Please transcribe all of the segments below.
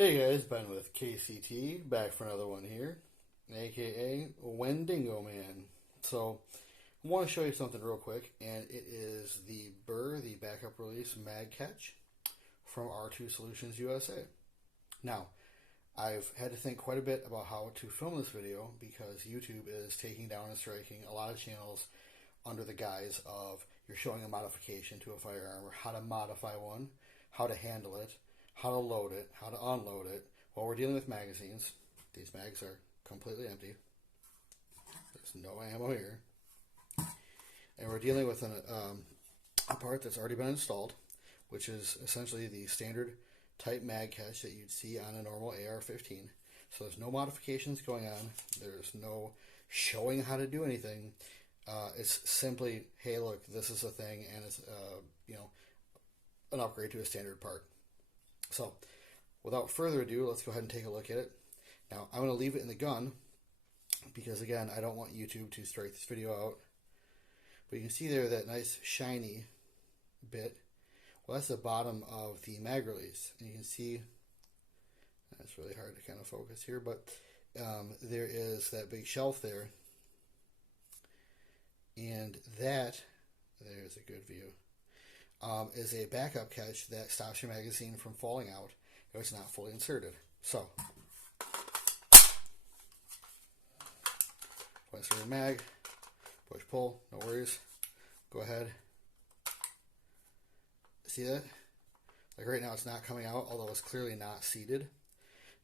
Hey guys, Ben with KCT, back for another one here, aka Wendigo Man. So, I want to show you something real quick, and it is the Burr, the backup release mag catch from R2 Solutions USA. Now, I've had to think quite a bit about how to film this video because YouTube is taking down and striking a lot of channels under the guise of you're showing a modification to a firearm or how to modify one, how to handle it, how to load it, how to unload it. While we're dealing with magazines, these mags are completely empty. There's no ammo here. And we're dealing with a part that's already been installed, which is essentially the standard type mag catch that you'd see on a normal AR-15. So there's no modifications going on. There's no showing how to do anything. It's simply, hey, look, this is a thing, and it's an upgrade to a standard part. So, without further ado, let's go ahead and take a look at it. Now, I'm going to leave it in the gun because, again, I don't want YouTube to strike this video out. But you can see there that nice shiny bit. Well, that's the bottom of the mag release. And you can see, that's really hard to kind of focus here, but there is that big shelf there. And that, there's a good view. Is a backup catch that stops your magazine from falling out if it's not fully inserted. So, insert your mag, push pull, no worries. Go ahead. See that? Like right now it's not coming out, although it's clearly not seated.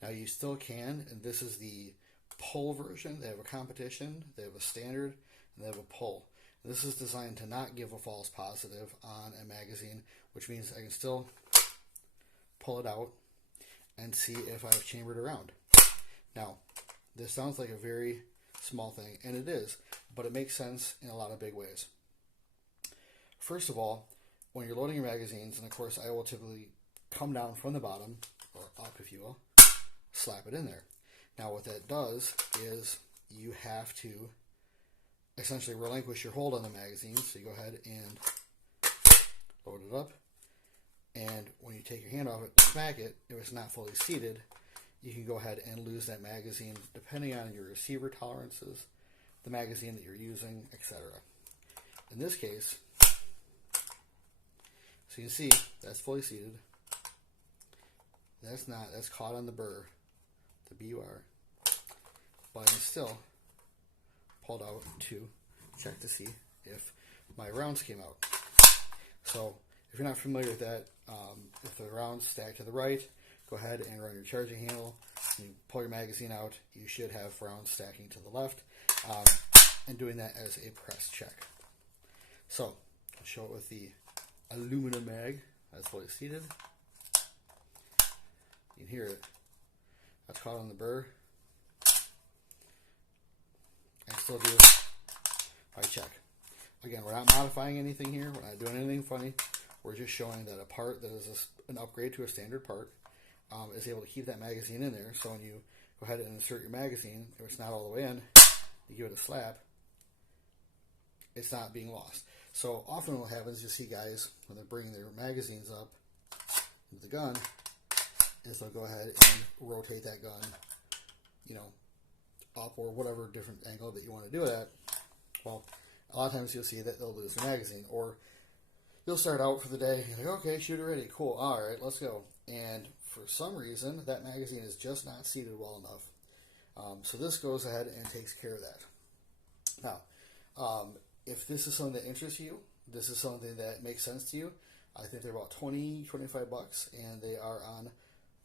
Now you still can, and this is the pull version. They have a competition, they have a standard, and they have a pull. This is designed to not give a false positive on a magazine, which means I can still pull it out and see if I've chambered around. Now, this sounds like a very small thing, and it is, but it makes sense in a lot of big ways. First of all, when you're loading your magazines, and of course I will typically come down from the bottom, or up if you will, slap it in there. Now what that does is you have to essentially relinquish your hold on the magazine. So you go ahead and load it up, and when you take your hand off it, smack it, if it's not fully seated, you can go ahead and lose that magazine depending on your receiver tolerances, the magazine that you're using, etc. In this case, so you can see that's fully seated. That's not, that's caught on the burr, the BUR, but it's still pulled out to check to see if my rounds came out. So if you're not familiar with that, if the rounds stack to the right, go ahead and run your charging handle. When you pull your magazine out, you should have rounds stacking to the left, and doing that as a press check. So I'll show it with the aluminum mag that's fully seated. You can hear it. That's caught on the burr. I still do my check. Again, we're not modifying anything here. We're not doing anything funny. We're just showing that a part that is an upgrade to a standard part is able to keep that magazine in there. So when you go ahead and insert your magazine, if it's not all the way in, you give it a slap, it's not being lost. So often what happens, you see guys, when they're bringing their magazines up with the gun, is they'll go ahead and rotate that gun, up or whatever different angle that you want to do that. Well, a lot of times you'll see that they'll lose their magazine, or you'll start out for the day, you're like, okay, shooter ready, cool, alright, let's go. And for some reason, that magazine is just not seated well enough. So this goes ahead and takes care of that. Now, if this is something that interests you, this is something that makes sense to you, I think they're about $20-25, and they are on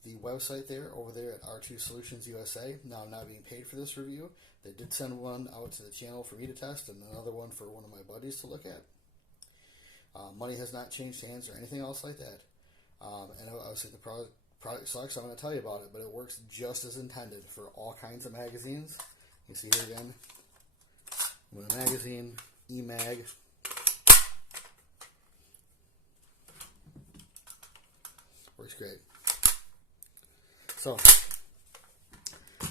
the website there, over there at R2 Solutions USA. Now, I'm not being paid for this review. They did send one out to the channel for me to test, and another one for one of my buddies to look at. Money has not changed hands or anything else like that. And obviously the product sucks, I'm going to tell you about it, but it works just as intended for all kinds of magazines. You can see here again, with a magazine, E-mag. Works great. So,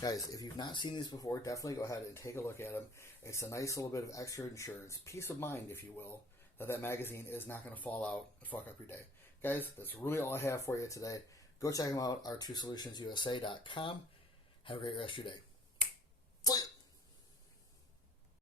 guys, if you've not seen these before, definitely go ahead and take a look at them. It's a nice little bit of extra insurance, peace of mind, if you will, that magazine is not going to fall out and fuck up your day. Guys, that's really all I have for you today. Go check them out, r2solutionsusa.com. Have a great rest of your day.